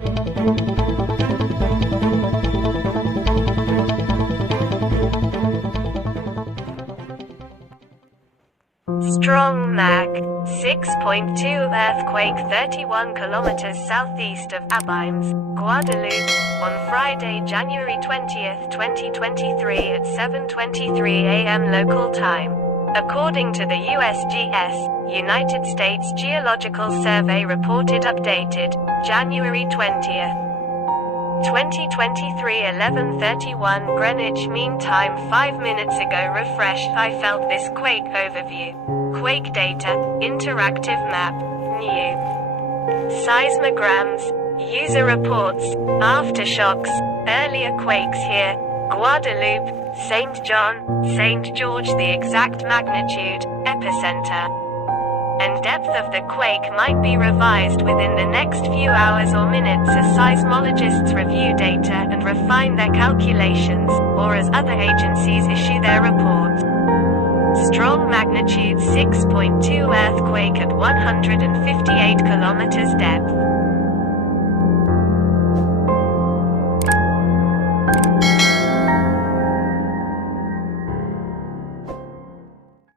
Strong Mag. 6.2 earthquake 31 kilometers southeast of Abymes, Guadeloupe, on Friday, January 20th, 2023 at 7:23 a.m. local time. According to the USGS, United States Geological Survey reported updated, January 20th. 2023 11:31 Greenwich Mean Time 5 minutes ago. Refresh. I felt this quake overview. Quake data, interactive map, new. Seismograms, user reports, aftershocks, earlier quakes here, Guadeloupe, St. John, St. George. The exact magnitude, epicenter, and depth of the quake might be revised within the next few hours or minutes as seismologists review data and refine their calculations, or as other agencies issue their reports. Strong magnitude 6.2 earthquake at 158 kilometers depth.